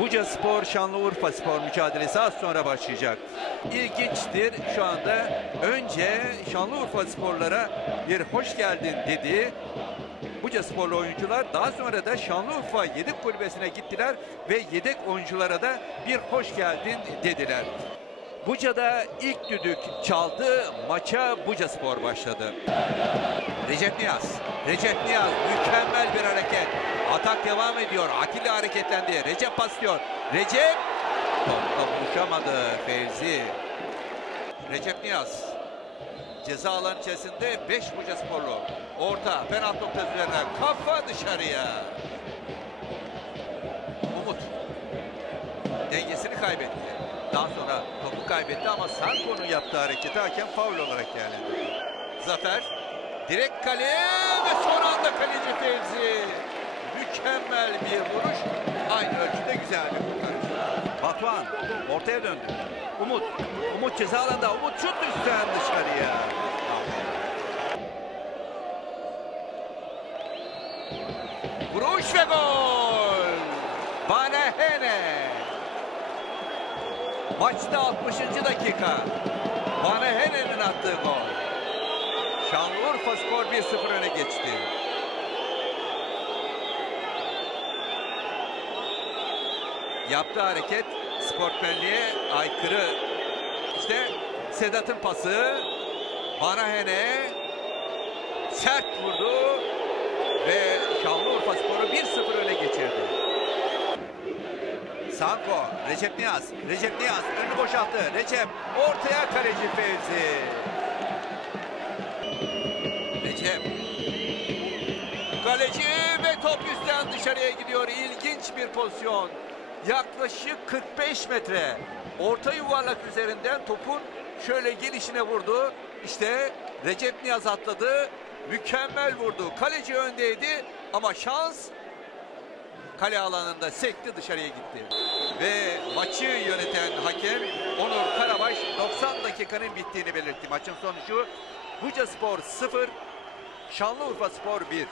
Buca Spor Şanlıurfa Spor mücadelesi az sonra başlayacak. İlginçtir şu anda önce Şanlıurfa Sporlara bir hoş geldin dedi. Buca Sporlu oyuncular daha sonra da Şanlıurfa yedek kulübesine gittiler ve yedek oyunculara da bir hoş geldin dediler. Buca'da ilk düdük çaldı. Maça Buca Spor başladı. Recep Niyaz. Recep Niyaz mükemmel bir hareket. Atak devam ediyor. Atilla hareketlendi. Recep paslıyor. Recep topla buluşamadı Fevzi. Recep Niyaz. Ceza alan içerisinde 5 Buca Sporlu. Orta penaltı noktası üzerine kafa dışarıya. Umut dengesini kaybetti. Daha sonra topu kaybetti ama Sanko'nun yaptığı hareketi hakem faul olarak değerlendirdi. Zafer direkt kaleye ve son anda kaleci Fevzi. Mükemmel bir vuruş. Aynı ölçüde güzel bir kurtarış. Batuhan ortaya döndü. Umut. Umut ceza alanda. Umut şut üstten dışarıya. Vuruş ve gol. Vanehene. Maçta 60. dakika. Vanehene'nin attığı gol. Şanlıurfa Spor 1-0 öne geçti. Yaptığı hareket sportmenliğe aykırı. İşte Sedat'ın pası. Vanehene sert vurdu ve Şanlıurfa Spor'u 1-0 öne geçirdi. Sanko, Recep Niyaz, Recep Niyaz önünü boşalttı. Recep ortaya kaleci Fevzi. Recep. Kaleci ve top üstten dışarıya gidiyor. İlginç bir pozisyon. Yaklaşık 45 metre. Orta yuvarlak üzerinden topun şöyle gelişine vurdu. İşte Recep Niyaz atladı. Mükemmel vurdu. Kaleci öndeydi ama şans kale alanında sekti dışarıya gitti. Ve maçı yöneten hakem Onur Karabaş 90 dakikanın bittiğini belirtti. Maçın sonucu Buca Spor 0, Şanlıurfa Spor 1.